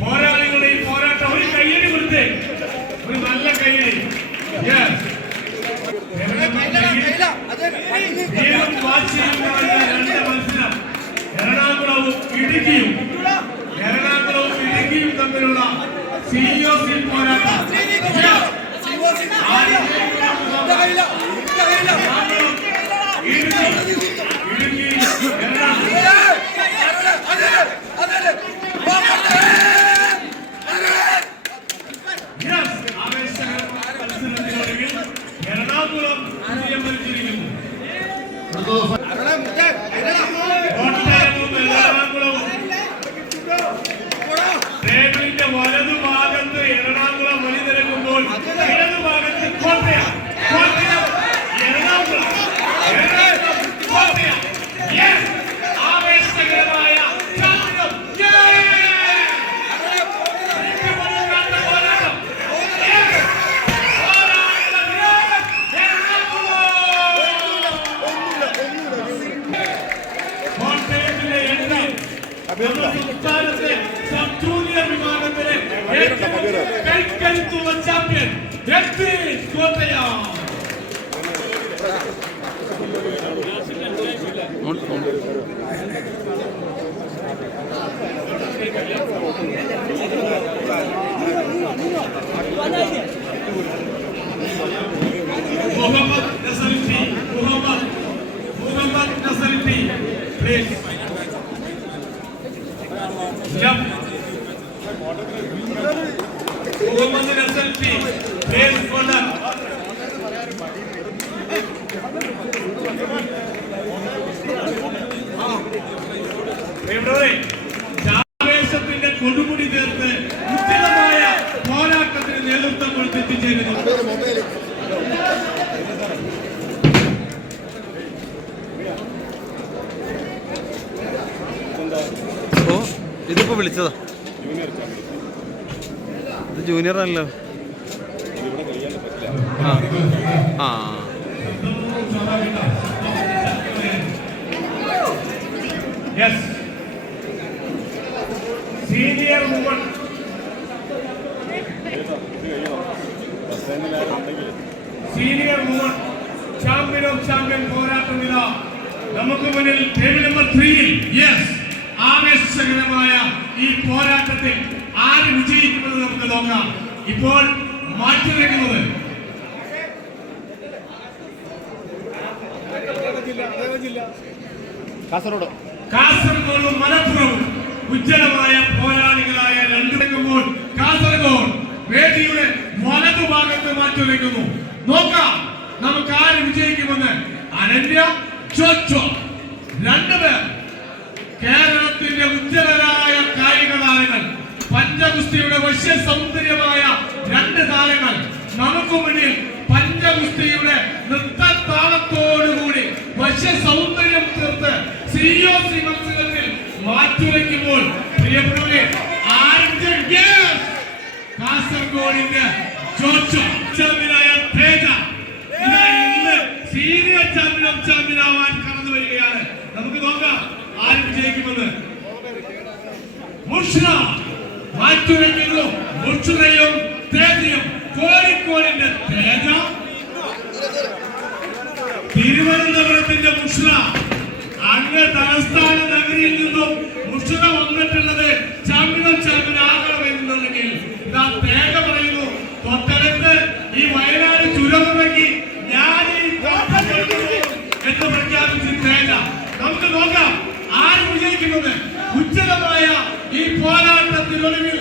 പോരാളികളുടെ ഈ പോരാട്ടം ഒരു കയ്യടി കൊടുത്തേ, ഒരു നല്ല കയ്യടി. എറണാകുളവും ഇടുക്കിയും തമ്മിലുള്ള COC പോരാട്ടം. എറണാകുളം വിജയം വരിച്ചിരിക്കുന്നു. ടേബിളിന്റെ വലതുഭാഗത്ത് എറണാകുളം വഴിതിരക്കുമ്പോൾ ഇടതുഭാഗത്ത് കോട്ടയം. എറണാകുളം കോട്ടയം. ആവേശകരമായ സംസ്ഥാനത്തെ സബ് ജൂനിയർ വിഭാഗത്തിലെ കൈക്കരുത്തുള്ള ചാമ്പ്യൻ കോട്ടയം. മുഹമ്മദ് നസറിറ്റി പ്ലീസ്. മുഹമ്മദ് നസറിറ്റി പ്ലീസ് കോർണർ. ആവേശത്തിന്റെ കൊടുമുടി തീർത്ത് ഉചിതമായ പോരാട്ടത്തിന് നേതൃത്വം കൊടുത്തെത്തിച്ചേരുന്നു. ഇതിപ്പോ വിളിച്ചതാ, ഇത് ജൂനിയർ ആണല്ലോ. Senior woman champion of champion പോരാട്ടം ഇതാ നമുക്ക് മുന്നിൽ. ടേബിൾ നമ്പർ 3-ൽ ആവേശകരമായ ഈ പോരാട്ടത്തിൽ ആര് വിജയിക്കുമെന്ന് നമുക്ക് നോക്കാം. ഇപ്പോൾ മാറ്റിവെക്കുന്നത് കാസർഗോഡും മലപ്പുറവും ഉജ്ജ്വലമായ പോരാളികളായ രണ്ടുപേരുമ്പോൾ കാസർഗോഡ് വേദിയുടെ വലതുഭാഗത്ത് മാറ്റിവെക്കുന്നു. നോക്കാം നമുക്ക് ആര് വിജയിക്കുമെന്ന്. അനന്യ ചോച്ചോ, രണ്ടുപേർ കേരളത്തിന്റെ ഉജ്ജ്വലരായ കായിക താരങ്ങൾ, പഞ്ചഗുസ്തിയുടെ വശ്യ സൗന്ദര്യമായ രണ്ട് താരങ്ങൾ നമുക്ക് മുന്നിൽ പഞ്ചഗുസ്തിയുടെ നൃത്തത്താളത്തോടുകൂടി വശ്യ സൗന്ദര്യം തീർത്ത് COC മത്സരത്തിൽ മാറ്റുവയ്ക്കുമ്പോൾ പ്രിയപ്പെട്ടവരെ കാസർഗോഡിന്റെ ചാമ്പ്യനായ തേജ ഇന്ന് സീനിയർ ചാമ്പ്യനാവാൻ കടന്നു വരികയാണ്. നമുക്ക് നോക്കാം ആര് വിജയിക്കുമെന്ന്. മുഷ്ര മാറ്റുവെക്കുന്നു. മുഷ്രയും തേജയും. കോഴിക്കോടിന്റെ തേജ, തിരുവനന്തപുരത്തിന്റെ മുഷ്ര. അങ്ങ് തലസ്ഥാന നഗരിയിൽ നിന്നും മുഷ്ര വന്നിട്ടുള്ളത് ചാമ്പ്യൻ ആകണമെന്നുണ്ടെങ്കിൽ ഇതാ തേജ പറയുന്നു, തൊട്ടടുത്ത് ഈ വയനാട് ചുരമിറങ്ങി ഞാൻ എന്ന് പ്രഖ്യാപിച്ചു തേജ. നമുക്ക് നോക്കാം ആര് വിജയിക്കുന്നത്. ഉജ്ജ്വലമായ ഈ പോരാട്ടത്തിനൊടുവിൽ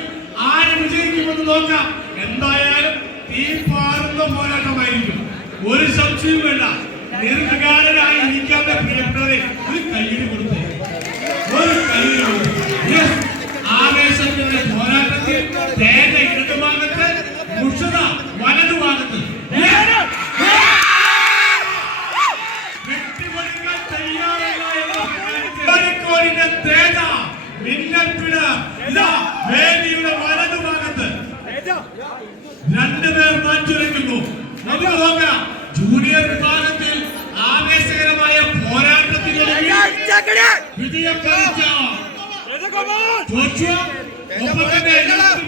ആര് വിജയിക്കുമെന്ന് നോക്കാം. എന്തായാലും തീ പാറുന്ന പോരാട്ടമായിരിക്കും, ഒരു സംശയവും വേണ്ട. നിർവികാരനായി ഇരിക്കാത്ത പ്രിയപ്പെട്ടവരെ ഒരു കയ്യിൽ കൊടുത്തേ, ഒരു കയ്യിൽ കൊടുത്തു. ആവേശത്തിന്റെ പോരാട്ടത്തിൽ തേജ ഇടതുഭാഗത്ത്, മുഷത വലതുഭാഗത്ത് വെട്ടിപൊളിക്കാൻ തയ്യാറല്ല കോഴിക്കോടിന്റെ തേജ മിന്നൽപ്പിട വേദിയുടെ വലതുഭാഗത്ത് രണ്ടുപേർ മാറ്റുരയ്ക്കുന്നു. നമുക്ക് നോക്കാം ജൂനിയർ വിഭാഗത്തിൽ ആവേശകരമായ പോരാട്ടത്തിലെ വിജയം കളിച്ച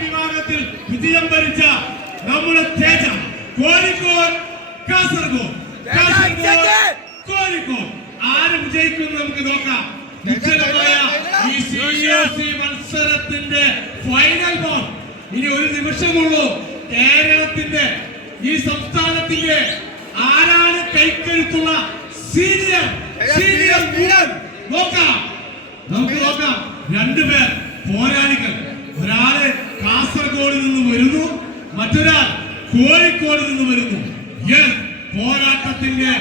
വിഭാഗത്തിൽ വിജയം ഭരിച്ച നമ്മുടെ തേജ കോഴിക്കോട്, കാസർഗോഡ്, കോഴിക്കോട് ആര് വിജയിക്കും നമുക്ക് നോക്കാം. വിജയമായ ഈ COC മത്സരത്തിന്റെ ഫൈനൽ ബോൾ ഇനി ഒരു നിമിഷമുള്ളൂ. കേരളത്തിന്റെ ഈ സംസ്ഥാനത്തിന്റെ ആരാണ് കൈക്കരുത്തുള്ള സീനിയർ നോക്കാം, നമുക്ക് നോക്കാം. രണ്ടുപേർ പോരാളികൾ, ഒരാള് കാസർഗോഡ് നിന്ന് വരുന്നു, മറ്റൊരാൾ കോഴിക്കോട് നിന്ന് വരുന്നു. പോരാട്ടത്തിന്റെ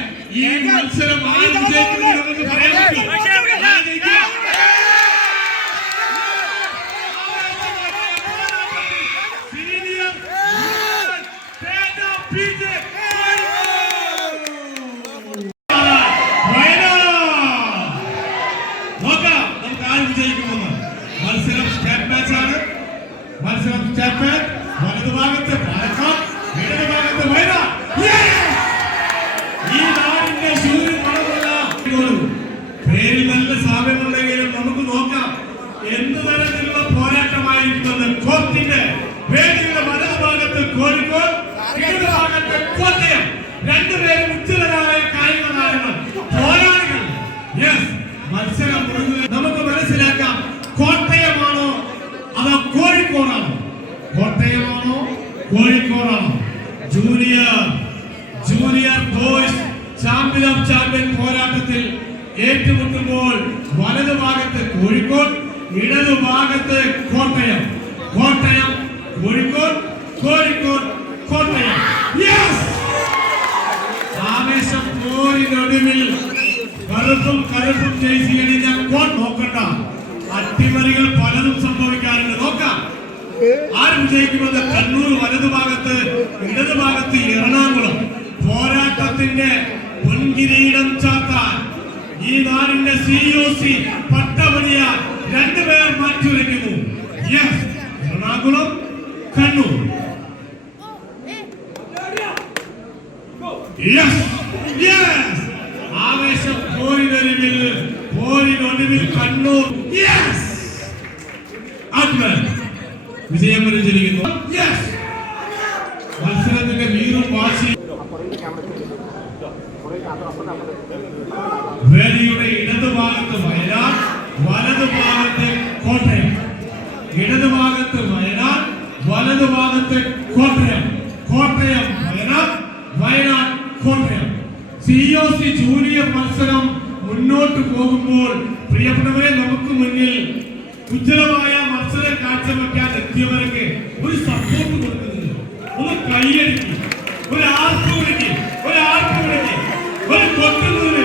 ഈ മത്സരം ആര് വിജയിക്കുന്നത് നമുക്ക് പറയാൻ പറ്റും. മത്സരം സ്റ്റേറ്റ് മാച്ച് ആണ്. മത്സരം സ്റ്റേറ്റ് മാച്ച്. വലതുഭാഗത്ത് പാലക്കാട്, ഇടതുഭാഗത്ത് വയനാട്. ഈ നാടിന്റെ ശൂര്യൻ മണമുള്ള പേരിൽ നല്ല സാമ്യമുണ്ടെങ്കിലും നമുക്ക് നോക്കാം എന്ത് തരത്തിലുള്ള പോരാട്ടമായിരിക്കുമെന്ന്. കോർട്ടിന്റെ വേദിയുടെ വലതുഭാഗത്ത് കോഴിക്കോട്, ഇടതുഭാഗത്ത് കോട്ടയം. രണ്ടുപേരും ഉജ്ജ്വലരായ കായിക താരങ്ങൾ, പോരാളികൾ. മത്സരം നമുക്ക് മനസ്സിലാക്കാം. കോട്ടയമാണോ അതോ കോഴിക്കോടാണോ? കോട്ടയമാണോ കോഴിക്കോടാണോ? Junior boys champion of champion പോരാട്ടത്തിൽ ഏറ്റുമുട്ടുമ്പോൾ വലതുഭാഗത്ത് കോഴിക്കോട്, ഇടതുഭാഗത്ത് കോട്ടയം. കോഴിക്കോട്, കോട്ടയം. ആവേശം പോരിനൊടുവിൽ കറുപ്പും ജയിച്ചു കഴിഞ്ഞാൽ കോട്ട് നോക്കണ്ട, അട്ടിമറികൾ പലതും സംഭവിക്കാറുണ്ട്. നോക്കാം ആര് വിജയിക്കുമെന്ന്. കണ്ണൂർ വലതുഭാഗത്ത്, ഇടതുഭാഗത്ത് എറണാകുളം. പോരാട്ടത്തിന്റെ പൊൻകിരീടം ചാത്താൻ ഈ നാടിന്റെ COC പട്ടവലിയാൻ രണ്ടുപേർ മാറ്റിവെക്കുന്നു. എറണാകുളം, കണ്ണൂർ. ആവേശം പോരിനൊടുവിൽ കണ്ണൂർ വിജയം വരിച്ചിരിക്കുന്നു. മത്സരത്തിന്റെ വീറും വാശി. വേദിയുടെ ഇടതുഭാഗത്ത് വയനാട്, വലതുഭാഗത്ത് കോട്ടയം. ഇടതുഭാഗത്ത് വയനാട്, വലതുഭാഗത്ത് കോട്ടയം. വയനാട്, കോട്ടയം. COC ജൂനിയർ മത്സരം മുന്നോട്ട് പോകുമ്പോൾ പ്രിയപ്പെട്ടവരെ നമുക്ക് മുന്നിൽ ഉജ്ജ്വലമായ മത്സരം കാഴ്ചവെക്കാൻ എത്തിയവർക്ക് ഒരു സപ്പോർട്ട് കൊടുക്കുന്നില്ല. ഒന്ന് കൈയടിക്കും, ഒരു ആർപ്പ് വിളിക്കും, ഒരു കൊട്ടുന്നതിന്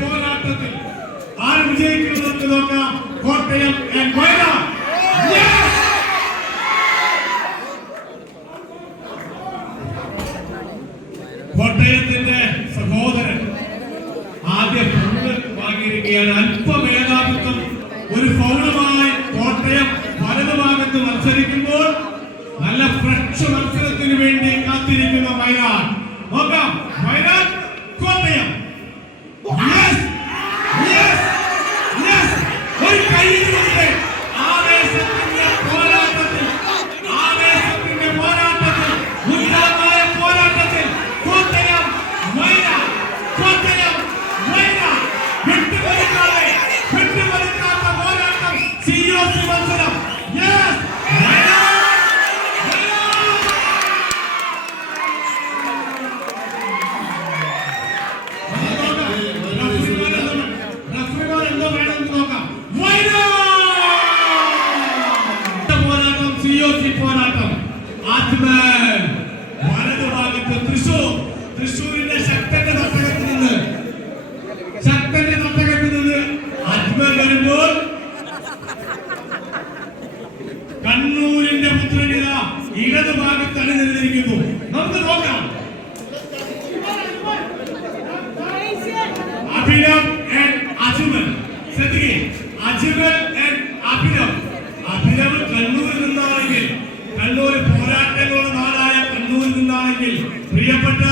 പോരാട്ടത്തിൽ ആര് വിജയിക്കുന്നത് നോക്കാം. കോട്ടയം, വയനാട്. കോട്ടയത്തിന്റെ സഹോദരൻ ആദ്യ ഫൗള് വാങ്ങിയിരിക്കുകയാണ്. അല്പമേധാവിത്വം ഒരു ഫൗളുമായി കോട്ടയം വലതുഭാഗത്ത് മത്സരിക്കുമ്പോൾ നല്ല ഫ്രഷ് മത്സരത്തിന് വേണ്ടി കാത്തിരിക്കുന്ന വയനാട്. നോക്കാം, വയനാട്, കോട്ടയം. ഒരു കൈയിലൂടെ ആവേശത്തിന്റെ പോരാട്ടത്തിൽ ഉന്നതമായ പോരാട്ടത്തിൽ കോട്ടയം, വയനാട് വിട്ടുകൊടുക്കാത്ത പോരാട്ടം. COC മത്സരം. റഫറിമാർ എന്തോ വേണമെന്ന് നോക്കാം. വയനാട് ശ്രദ്ധിക്കേ, അജ്മൽ ആൻഡ് അഭിനവ്. അഭിനവ് കണ്ണൂരിൽ നിന്നാണെങ്കിൽ, കണ്ണൂർ പോരാട്ടങ്ങളുടെ നാടായ കണ്ണൂരിൽ നിന്നാണെങ്കിൽ, പ്രിയപ്പെട്ട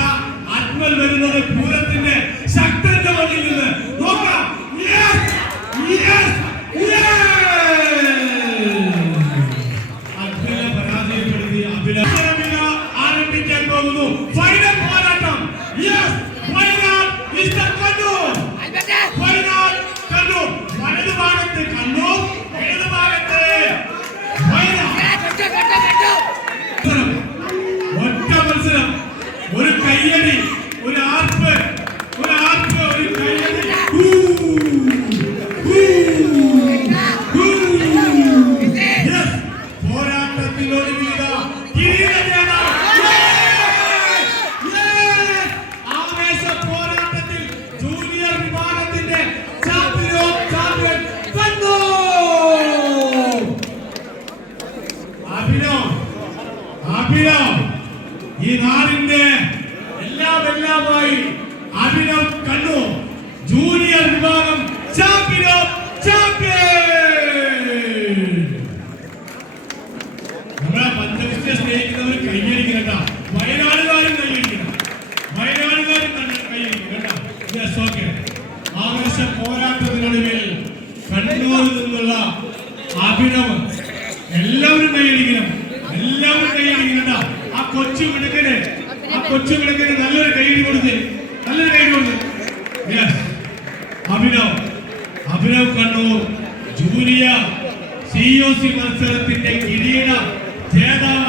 അജ്മൽ വരുന്നത് പൂരത്തിന്റെ ശക്തന്റെ മണ്ണിൽ നിന്ന്. നോക്കാം. Yes! Yes! Yes! അജ്മലെ പരാജയപ്പെടുത്തി അഭിനവ് ആരംഭിക്കാൻ പോകുന്നു. ഫൈനൽ പോരാട്ടം. Yes! Final is the Kannur. Final Kannur. വലതു ഭാഗത്ത് കണ്ണൂർ, ഇടതു ഭാഗത്ത് ഒറ്റ മത്സരം. ഒരു കയ്യടി, ഒരു ആർപ്പ്, ഒരു ആർപ്പ്, ഒരു കയ്യടി. Yes! പോരാട്ടത്തിലൊരുങ്ങിയ കിരീട നേതാവ്. ആവേശ പോരാട്ടത്തിൽ ജൂനിയർ വിഭാഗത്തിന്റെ ചാമ്പ്യൻ കണ്ണൂർ. അഭിനവ് ഈ നാടിന്റെ എല്ലാമായി അഭിനവ് കണ്ണൂർ ജൂനിയർ വിഭാഗം ചാമ്പ്യൻ. നമ്മളെ പഞ്ചവിദ്യ സ്നേഹിക്കുന്നവർ കൈയടിക്കണ്ട, വയനാടുകാരും കൈയടിക്കണം, വയനാടുകാരും കൈയടിക്കണം കേട്ടോ. Yes, okay. ആവേശ പോരാട്ടത്തിനൊടുവിൽ കണ്ണൂരിൽ നിന്നുള്ള അഭിനവ്. എല്ലാവരും കൈയടിക്കണം, എല്ലാവരും കൈയടിക്കണം കേട്ടോ. ആ കൊച്ചു മിടുക്കന് നല്ലൊരു കൈയടി കൊടുത്ത്, നല്ലൊരു കൈയടി കൊടുത്ത്. Yes, Abhinav Kannur junior COC മത്സരത്തിന്റെ കിരീട ജേതാവ്.